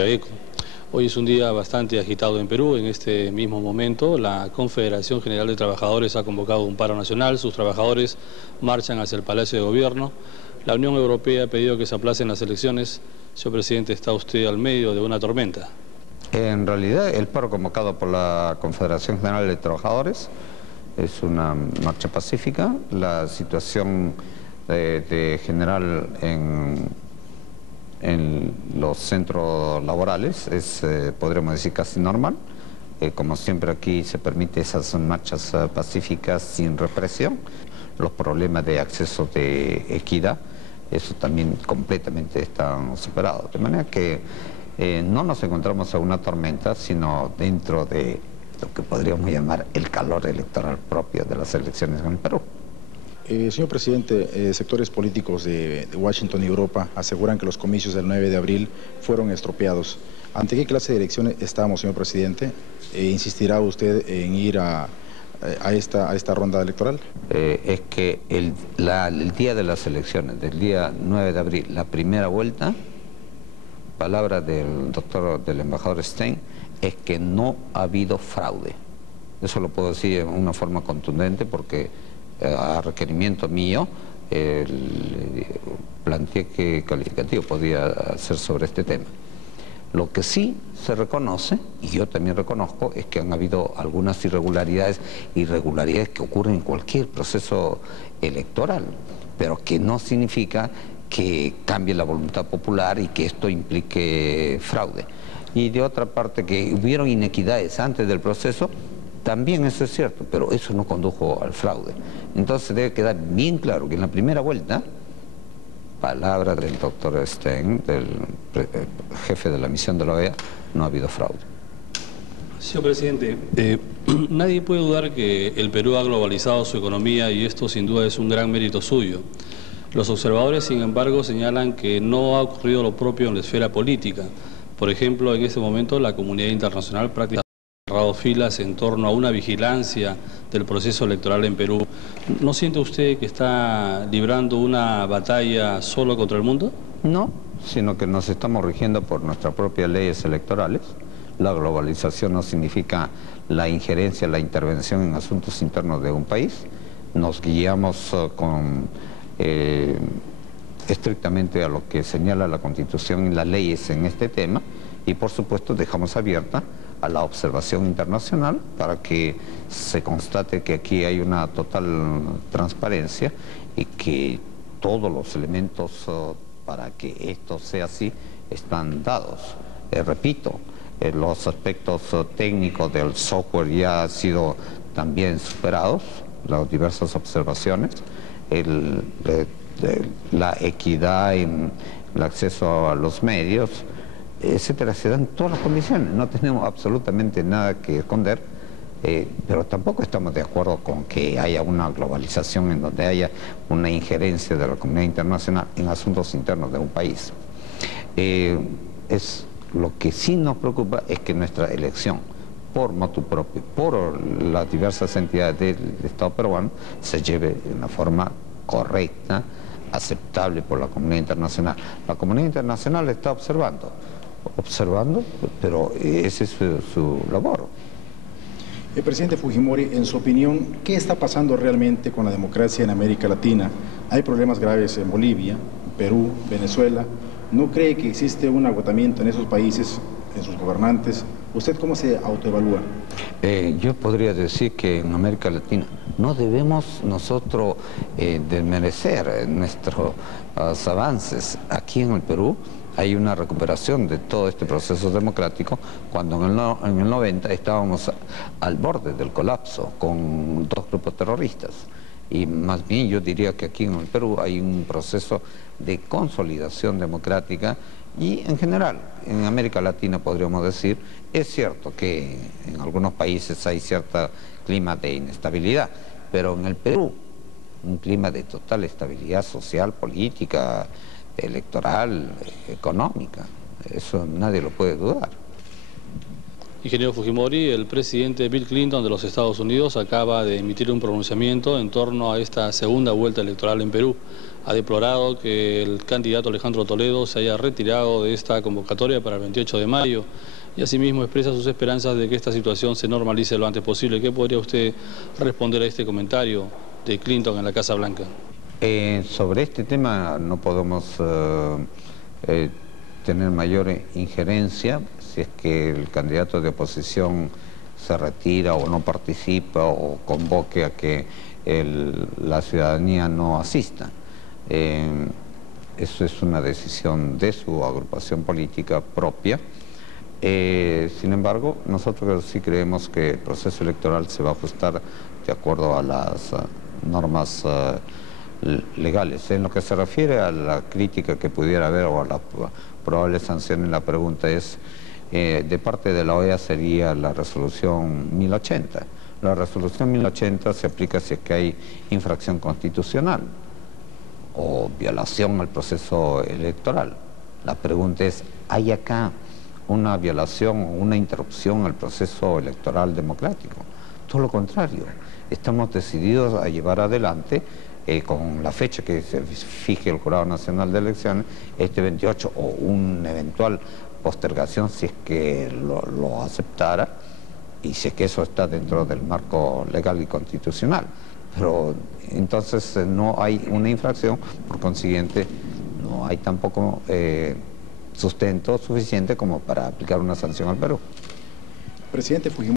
Eco. Hoy es un día bastante agitado en Perú. En este mismo momento, la Confederación General de Trabajadores ha convocado un paro nacional. Sus trabajadores marchan hacia el Palacio de Gobierno. La Unión Europea ha pedido que se aplacen las elecciones. Señor presidente, ¿está usted al medio de una tormenta? En realidad, el paro convocado por la Confederación General de Trabajadores es una marcha pacífica. La situación general en los centros laborales es, podríamos decir, casi normal. Como siempre aquí se permite esas marchas pacíficas sin represión. Los problemas de acceso de equidad, eso también completamente están superados. De manera que no nos encontramos en una tormenta, sino dentro de lo que podríamos llamar el calor electoral propio de las elecciones en el Perú. Señor presidente, sectores políticos de Washington y Europa aseguran que los comicios del 9 de abril fueron estropeados. ¿Ante qué clase de elecciones estamos, señor presidente? ¿Insistirá usted en ir a esta ronda electoral? Es que el día de las elecciones, del día 9 de abril, la primera vuelta, palabra del embajador Stein, es que no ha habido fraude. Eso lo puedo decir en una forma contundente porque a requerimiento mío planteé qué calificativo podía hacer sobre este tema. Lo que sí se reconoce, y yo también reconozco, es que han habido algunas irregularidades que ocurren en cualquier proceso electoral, pero que no significa que cambie la voluntad popular y que esto implique fraude. Y de otra parte, que hubieron inequidades antes del proceso, también eso es cierto, pero eso no condujo al fraude. Entonces debe quedar bien claro que en la primera vuelta, palabra del doctor Stein, del jefe de la misión de la OEA, no ha habido fraude. Señor presidente, nadie puede dudar que el Perú ha globalizado su economía y esto sin duda es un gran mérito suyo. Los observadores, sin embargo, señalan que no ha ocurrido lo propio en la esfera política. Por ejemplo, en este momento la comunidad internacional prácticamente ha cerrado filas en torno a una vigilancia del proceso electoral en Perú. ¿No siente usted que está librando una batalla solo contra el mundo? No, sino que nos estamos rigiendo por nuestras propias leyes electorales. La globalización no significa la injerencia, la intervención en asuntos internos de un país. Nos guiamos estrictamente a lo que señala la Constitución y las leyes en este tema y por supuesto dejamos abierta a la observación internacional para que se constate que aquí hay una total transparencia y que todos los elementos para que esto sea así están dados. Repito, los aspectos técnicos del software ya han sido también superados, las diversas observaciones, la equidad en el acceso a los medios, etcétera, se dan todas las condiciones, no tenemos absolutamente nada que esconder, pero tampoco estamos de acuerdo con que haya una globalización en donde haya una injerencia de la comunidad internacional en asuntos internos de un país. Lo que sí nos preocupa es que nuestra elección, por motu propio, por las diversas entidades del Estado peruano, se lleve de una forma correcta, aceptable por la comunidad internacional. La comunidad internacional está observando, pero ese es su labor. El presidente Fujimori, en su opinión, ¿qué está pasando realmente con la democracia en América Latina? Hay problemas graves en Bolivia, Perú, Venezuela. ¿No cree que existe un agotamiento en esos países, en sus gobernantes? ¿Usted cómo se autoevalúa? Yo podría decir que en América Latina no debemos nosotros desmerecer nuestros avances. Aquí en el Perú hay una recuperación de todo este proceso democrático cuando en el 90 estábamos al borde del colapso con dos grupos terroristas. Y más bien yo diría que aquí en el Perú hay un proceso de consolidación democrática y en general en América Latina podríamos decir, es cierto que en algunos países hay cierto clima de inestabilidad, pero en el Perú un clima de total estabilidad social, política, electoral, económica, eso nadie lo puede dudar. Ingeniero Fujimori, el presidente Bill Clinton de los Estados Unidos acaba de emitir un pronunciamiento en torno a esta segunda vuelta electoral en Perú. Ha deplorado que el candidato Alejandro Toledo se haya retirado de esta convocatoria para el 28 de mayo y asimismo expresa sus esperanzas de que esta situación se normalice lo antes posible. ¿Qué podría usted responder a este comentario de Clinton en la Casa Blanca? Sobre este tema no podemos tener mayor injerencia si es que el candidato de oposición se retira o no participa o convoque a que la ciudadanía no asista. Eso es una decisión de su agrupación política propia. Sin embargo, nosotros sí creemos que el proceso electoral se va a ajustar de acuerdo a las normas legales. En lo que se refiere a la crítica que pudiera haber o a la probable sanción en la pregunta es, de parte de la OEA sería la resolución 1080. La resolución 1080 se aplica si es que hay infracción constitucional o violación al proceso electoral. La pregunta es, ¿hay acá una violación o una interrupción al proceso electoral democrático? Todo lo contrario, estamos decididos a llevar adelante con la fecha que se fije el Jurado Nacional de Elecciones, este 28 o una eventual postergación si es que lo aceptara y si es que eso está dentro del marco legal y constitucional. Pero entonces no hay una infracción, por consiguiente no hay tampoco sustento suficiente como para aplicar una sanción al Perú. Presidente Fujimori.